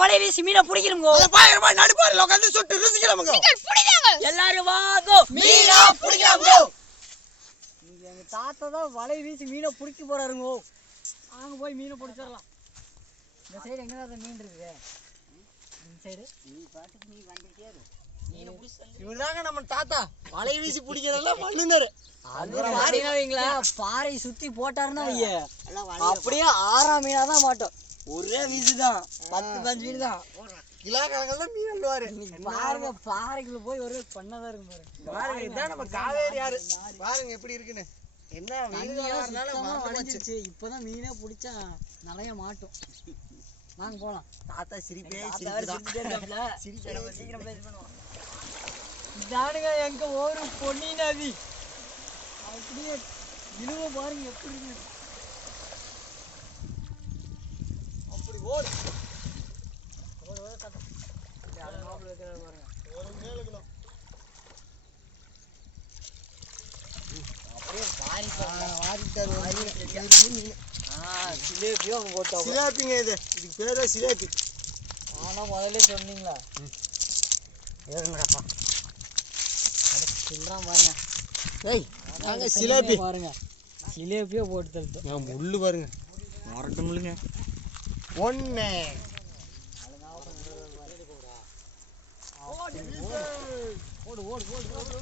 வலை வீசி மீனை பிடிக்கிறோம். அத பயங்கரமா நடுப்பாரில உட்கார்ந்து சுட்டு ருசிக்கிறோம். எல்லாரும் வாங்கோ மீனா பிடிக்கிறோம். இங்க எங்க தாத்தா தான் வலை வீசி மீனை பிடிக்க போறாருங்க. அங்க போய் மீனை பிடிச்சிடலாம். இந்த சைடு எங்கடா மீன் இருக்கு? இந்த சைடு நீ பாட்டுக்கு நீ வந்துட்டே இரு. மீனை பிடிச்சு இவர்தாங்க நம்ம தாத்தா வலை வீசி பிடிக்கிறதெல்லாம் வல்லுனர். பாறை சுத்தி போட்டாருன்னா அப்படியே 6ஆம் மீனா தான் மாட்டோம். ஒரே வீசுதான் 10-15 மீன் தான். கிலோ கணக்கில் மீன் அள்ளுவாரு. பாருங்க பாறைக்குள்ள போய் ஒரு பண்ணதான் இருக்கு பாருங்க. இதான் நம்ம காவேரி ஆறு பாருங்க எப்படி இருக்குன்னு. என்ன வடிஞ்சிருச்சு. இப்பதான் மீனே பிடிச்சா நிறைய மாட்டோம். வாங்க போலாம். தாத்தா சிரிப்பே இதானுங்க எங்க ஒரு பொன்னி நதி. அப்படியே இழுவ பாருங்க எப்படி இருக்கு. அப்படி ஓடு சிலேபிங்க. இதுக்கு பேரே சிலேபி. ஆனா முதல்ல சொன்னீங்களா? பாருங்க. சிலேபி பாருங்க சிலேபியே போட்டு தருது. முள்ளு பாருங்க மரட்டு முள்ளுங்க. ஒண்ணு ஓடு ஓடு ஓடு ஓடு.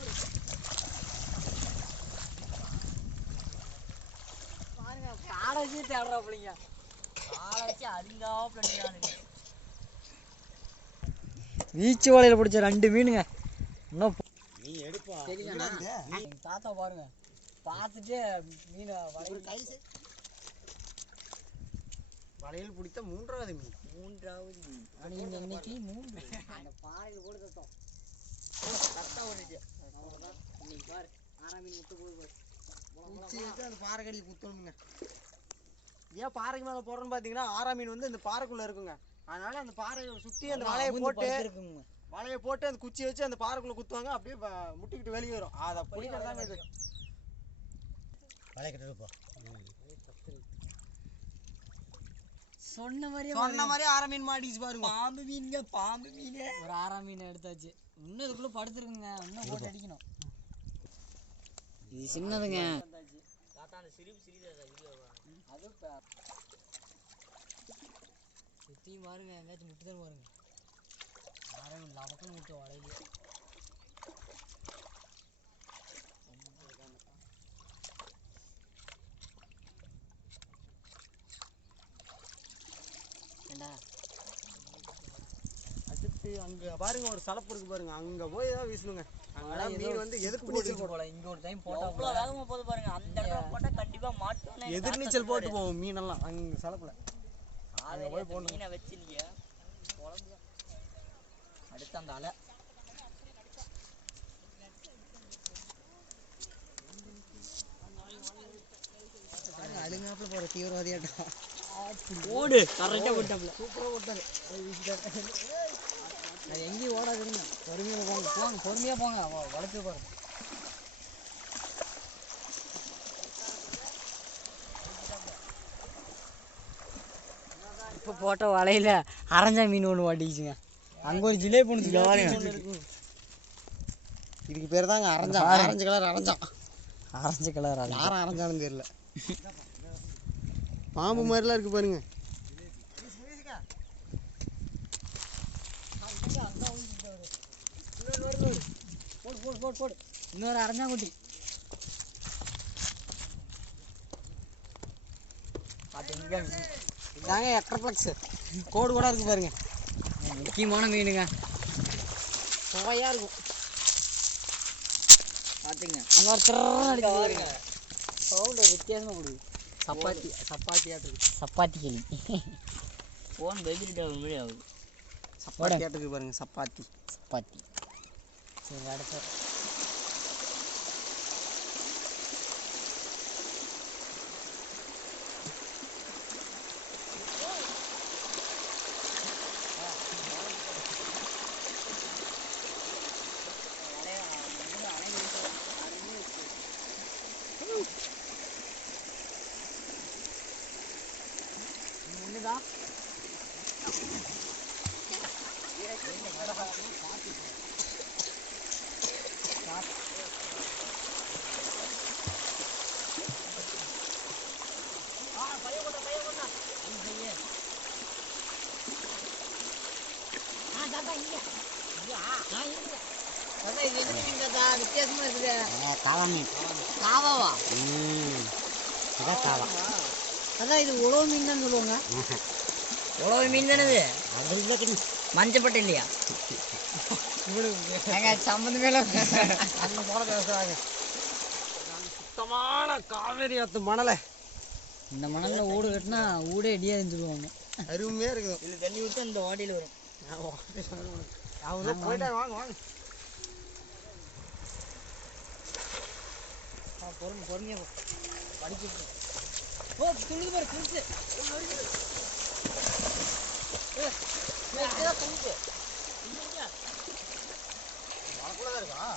பாருங்க காடை வச்சு தேடுறாப்பிள்ளைங்க. காடை வச்சு அதிகாப்பிள்ளைங்க. வீச்சு வலையில பிடிச்ச 2 மீனுங்க. இன்னும் நீ எடுப்பா. எங்க தாத்தா பாருங்க பார்த்துட்டு மீனை வலையில் பிடித்த 3வது மீன். 3வது மீன். நீங்க இன்னைக்கு 3 அந்த பாறையில போட்டு தட்டோம். தட்டா ஓடிச்சு. அவ்வளவுதான். இன்னைக்கு பாரு 6ஆம் மீன் முட்டை போய் வச்சு அந்த பாறை கடி குத்தணுங்க. ஏன் பாறைக்கு மேலே போடுறோன்னு பார்த்தீங்கன்னா 6ஆம் மீன் வந்து இந்த பாறைக்குள்ள இருக்குங்க. அதனால அந்த பாறையை சுற்றி அந்த வலையை போட்டு அந்த குச்சி வச்சு அந்த பாறைக்குள்ள குத்துவாங்க. அப்படியே முட்டிக்கிட்டு வெளியே வரும். அதை பிடிக்கிறதாங்க இது. வலை கட்டுப்பா. சொன்ன மாதிரி 6ஆம் மீன் மாட்டிச்சு பாருங்க. பாம்பு மீனுங்க பாம்பு மீன். ஒரு 6ஆம் மீன் எடுத்தாச்சு. இன்னும் இதுக்குள்ள படுத்துருக்குங்க. இன்னும் போட்டு அடிக்கணும். இது சின்னதுங்க. தாத்தா அந்த சிரிப்பு சிரிதா வீடியோவா? அது சுத்தி பாருங்க எங்கேயாச்சும் முட்டு தான் பாருங்க. யாரும் லவக்கம் முட்டு வலையிலே. அடுத்து அங்க பாருங்க ஒரு சலப்பு இருக்கு பாருங்க. அங்க போய் தான் வீசணுங்க. அங்கதான் மீன் வந்து எதிர்ப்பு நீச்சல் போல. இங்க ஒரு டைம் போட்டா அவ்வளவு வேகமா போகுது பாருங்க. அந்த இடத்துல போட்டா கண்டிப்பா மாட்டோம். எதிர் நீச்சல் போட்டு போவோம் மீனெல்லாம் அங்க சலப்புல. அங்க போய் போணும். மீனை வச்சிருங்க குழம்பு. அடுத்து அந்த அலை அழுங்காப்புல போற தீவிரவாதியாட்டா. ஓடு கரெக்டா போட்டாப்ல. சூப்பரா போட்டாரு. எங்கேயும் ஓடாதுங்க. பொறுமையா போங்க போங்க பொறுமையா போங்க. வளர்த்து பாருங்க. இப்போ போட்ட வலையில அரஞ்சா மீன் ஒன்று மாட்டிக்கிச்சுங்க. அங்கே ஒரு ஜிலேபி ஒன்று பாருங்க. இதுக்கு பேர் தாங்க அரஞ்சா. ஆரஞ்சு கலர் அரஞ்சா. ஆரஞ்சு கலர் யாரும் அரஞ்சாலும் தெரியல. பாம்பு மாதிரிலாம் இருக்கு பாருங்க. இன்னொரு அரஞ்சாங்குட்டி. இதாங்க எக்ட்ரப்ளக்ஸ். கோடு கூட இருக்கு பாருங்க. முக்கியமான மீனுங்க. சுவையா இருக்கும். பார்த்துங்க அங்கே ஒரு திறன்னு பாருங்க. சவுண்டு வித்தியாசமாக கொடுக்குது. சப்பாத்தி கிளி. ஃபோன் வெஜிடபிள் மாதிரி ஆகுது. சப்பாத்தியாட்டுக்கு பாருங்க. சப்பாத்தி சரி அடுத்த காவா மீன். காவாவா? அதான் காவா. அதான் இது உழவு மீன் தான் சொல்லுவாங்க. உழவு மீன் தானே இது? அது இல்லை, மஞ்சப்பட்டை இல்லையா? சம்மந்தமே இல்லை. அந்த போல பேசுறாங்க. சுத்தமான காவேரி ஆத்து மணலை. இந்த மணலில் ஊடு கட்டினா ஊடே இடியாதுன்னு சொல்லுவாங்க. அருமையாக இருக்குது. இதில் தண்ணி விட்டு இந்த ஓட்டையில் வரும். அவங்க போயிட்டாங்க. வாங்க வாங்க. பொறுமையாக படிச்சு. ஓ துணிது பாரு துணிச்சு. துணிச்சு மழைக்குள்ளதான் இருக்கா?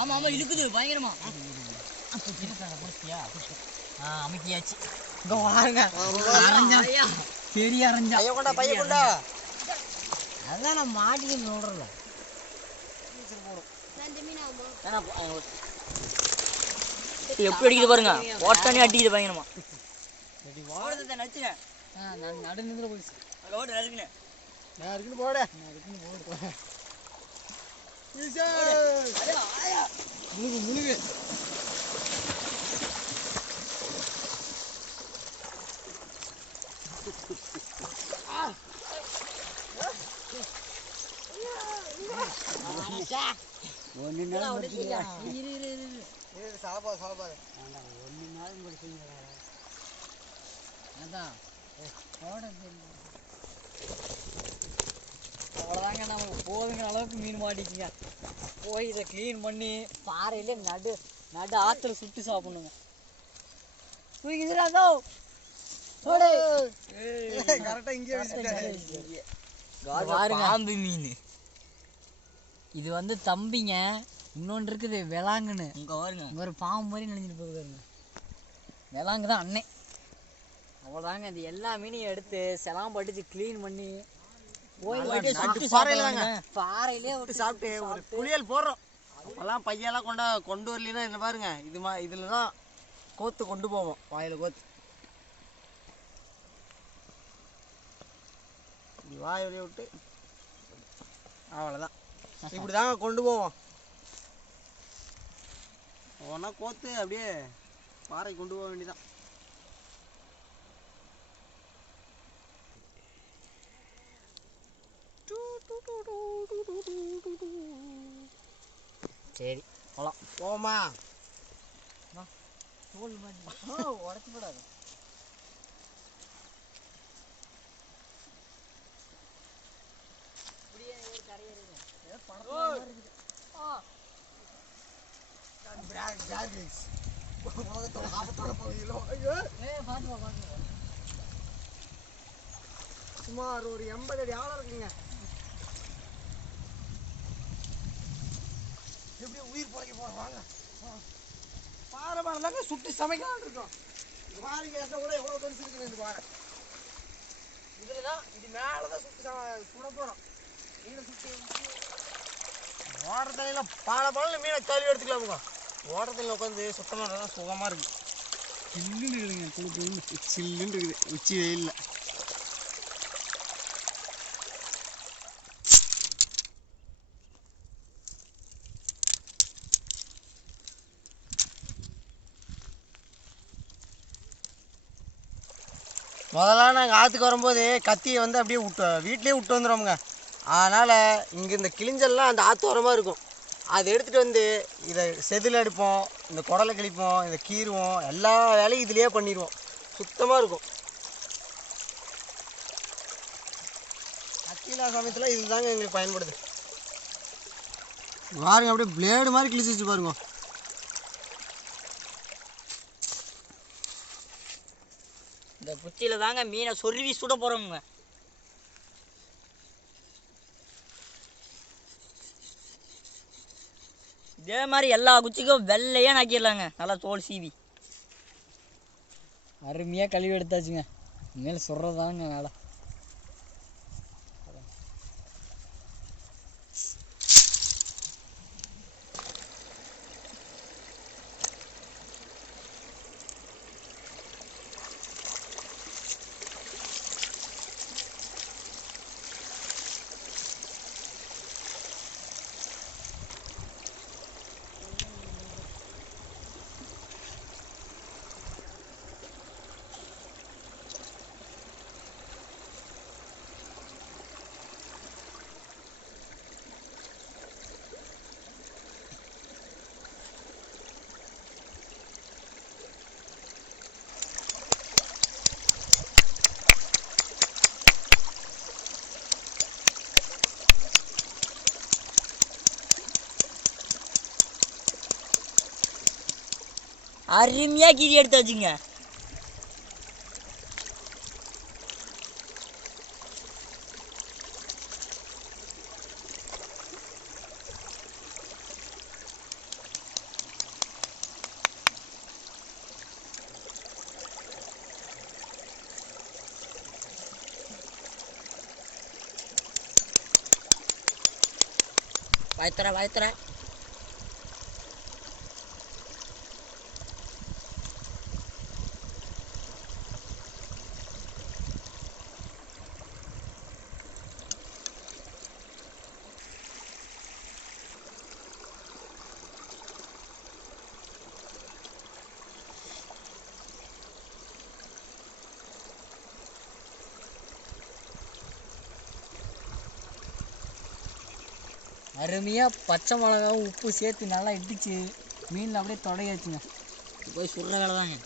ஆமா ஆமா இழுக்குது பயங்கரமா. அமைக்கியாச்சு. இங்க வாருங்க. பெரிய அரைஞ்சா. பைய கொண்டா. அதான் நான் மாட்டிக்க நோடுறல. எப்படி அடிக்குது பாருங்க. ஓட்டானே அடிக்குது பயங்கரமா. நடு நின்று போயிடுச்சு. நான் இருக்குன்னு போட. முழுகு முழுகு. ஒன்று நாள் முடிச்சுங்க. சாப்பாடு ஒன்று நாள் முடிச்சுங்க. அதான் அவ்வளோதாங்க. நமக்கு போதுங்கிற அளவுக்கு மீன் மாட்டிக்குங்க. போய் இதை க்ளீன் பண்ணி பாறையிலே நடு ஆற்றுல சுட்டு சாப்பிடணுங்க. தூக்கிச்சுடா பாம்பு மீன் இது வந்து தம்பிங்க. இன்னொன்று இருக்குது வெளாங்குன்னு. இங்கே பாருங்க, இங்கே ஒரு பாம்பு மாதிரி நினைஞ்சிட்டு போகுதுங்க. வெளாங்கு தான் அண்ணன். அவ்வளோதாங்க. இந்த எல்லா மீனையும் எடுத்து செலாம் படிச்சு க்ளீன் பண்ணி பாறையிலே விட்டு சாப்பிட்டு ஒரு குளியல் போடுறோம். அப்பெல்லாம் பையெல்லாம் கொண்டு வரலாம். என்ன பாருங்க, இதில் தான் கோத்து கொண்டு போவோம். வாயில் கோத்து இப்படி வாயோடைய விட்டு அவ்வளோதான். இப்படி தாங்க கொண்டு போவோம். ஒன்றா கோத்து அப்படியே பாறை கொண்டு போக வேண்டியதான். சரி போகலாம். போமா தோல் உடச்சி போடாது. சுமார் ஒரு 80 அடி ஆழம் இருக்குங்க. எப்படி உயிர் புழைக்க போடுவாங்க. பாறை பாறைதாங்க சுட்டு சமைக்கலாம் இருக்கோம். பாறை கேட்ட கூட எவ்வளோ பெருசு இருக்குது இந்த பாறை. இதில் தான் இது மேலே தான் சுட போகிறோம். மீனை சுட்டி ஓடுற தண்ணியில் பாலை மீனை கழுவி எடுத்துக்கலாமுங்க. ஓடுற தண்ணியில் உட்காந்து சுத்தமாக தான் சுகமாக இருக்குது. சில்லுன்னு இருக்குதுங்க. சில்லுன்னு இருக்குது உச்சி வெயிலில். முதல்ல நாங்கள் ஆற்றுக்கு வரும்போது கத்தியை வந்து அப்படியே வீட்டிலே விட்டு வந்துடுவோமுங்க. அதனால் இங்கே இந்த கிளிஞ்சல்லாம் அந்த ஆற்று ஓரமாக இருக்கும். அதை எடுத்துகிட்டு வந்து இதை செதில் எடுப்போம், இந்த குடலை கிழிப்போம், இதை கீறுவோம், எல்லா வேலையும் இதிலே பண்ணிடுவோம். சுத்தமாக இருக்கும். கத்தியில்லா சமயத்தில் இது தாங்க எங்களுக்கு பயன்படுது. பாருங்க அப்படியே பிளேடு மாதிரி கிழிச்சு வச்சு பாருங்க. இந்த குச்சியில் தாங்க மீனை சொருவி சுட போகிறோங்க. இதே மாதிரி எல்லா குச்சிக்கும் வெள்ளையாக நாக்கிடலாங்க. நல்லா தோல் சீவி அருமையாக கழுவி எடுத்தாச்சுங்க. இனிமேல் சொல்கிறதாங்க வேலை. அருமையா கீரி எடுத்து வச்சுங்க. வாய்த்தர அருமையாக பச்சை மிளகாவும் உப்பு சேர்த்து நல்லா இடிச்சு மீனில் அப்படியே தொடையாச்சுங்க. போய் சுடுற வேலை தாங்க.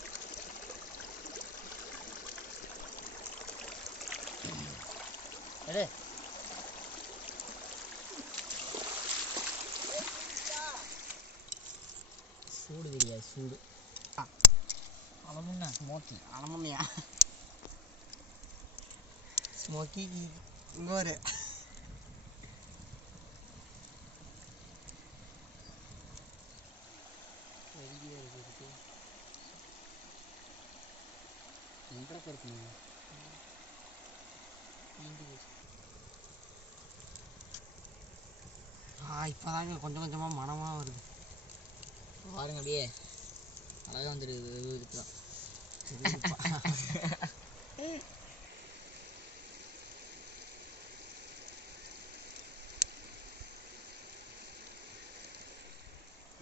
சூடு தெரியாது சூடு. அலமுன்னா அலமுன்னையா ஸ்மோக்கி இங்கே ஒரு இப்போதாங்க கொஞ்சம் கொஞ்சமாக மனமாக வருது பாருங்க. அப்படியே அழகாக வந்துருக்குது. இதுதான்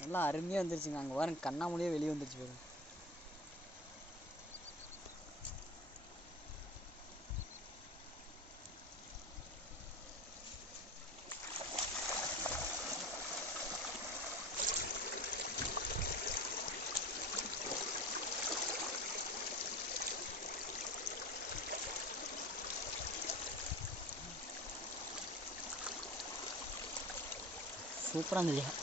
நல்லா அருமையாக வந்துருச்சுங்க. அங்கே பாருங்க கண்ணாமூலியே வெளியே வந்துருச்சு பாருங்க. சூப்பராக இருந்தது.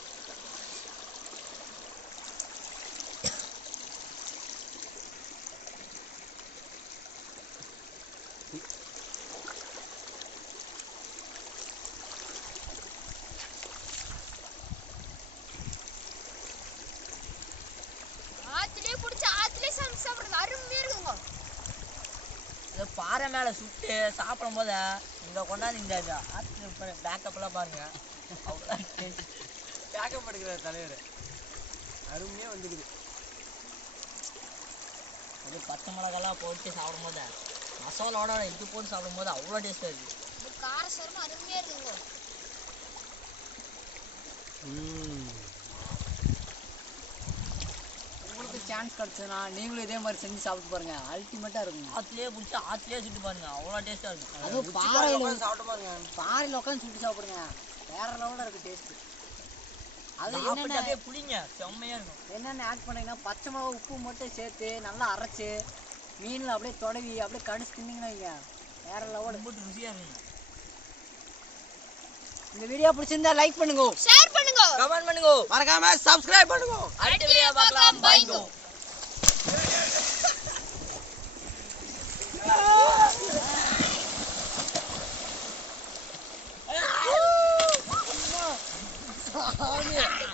பாறை மேலே சுட்டு சாப்பிடும் போது இங்கே கொண்டாந்து இந்த ஆற்று பேக்கப்லாம் பாருங்க. அவ்வளோ பேக்கப் எடுக்கிற தலைவர் அருமையாக வந்துடுது. அது பச்சை மிளகாலாம் போட்டு சாப்பிடும் போது மசாலாவோட இது போட்டு சாப்பிடும் போது அவ்வளோ டேஸ்ட்டாக இருக்குது. காரசாரமாக அருமையாக இருக்குங்க. உங்களுக்கு சான்ஸ் கிடச்சுன்னா நீங்களும் இதே மாதிரி செஞ்சு சாப்பிட்டு பாருங்க. அல்டிமேட்டாக இருக்கும். ஆற்றுலேயே பிடிச்சி ஆற்றுலேயே சுட்டு பாருங்க. அவ்வளோ டேஸ்ட்டாக இருக்கும். அதுவும் பாறையில் சாப்பிட்டு பாருங்க. பாறையில் உட்காந்து சுட்டு சாப்பிடுங்க. வேற லெவலில் இருக்குது டேஸ்ட்டு. அது அப்படியே புளிங்க செம்மையாக இருக்கும். என்னென்ன ஆட் பண்ணிங்கன்னா பச்சை மிளகா உப்பு மட்டும் சேர்த்து நல்லா அரைச்சி மீனில் அப்படியே தொடவி அப்படியே கடிச்சு தின்னீங்கன்னா வைங்க வேற லெவல் போட்டு ருசியாக இருக்குங்க. இந்த வீடியோ பிடிச்சிருந்தா லைக் பண்ணுங்க, ஷேர் பண்ணுங்க, கமெண்ட் பண்ணுங்க, மறக்காம சப்ஸ்கிரைப் பண்ணுங்க. அடுத்த வீடியோ பார்க்கலாம். பைங்க. Oh,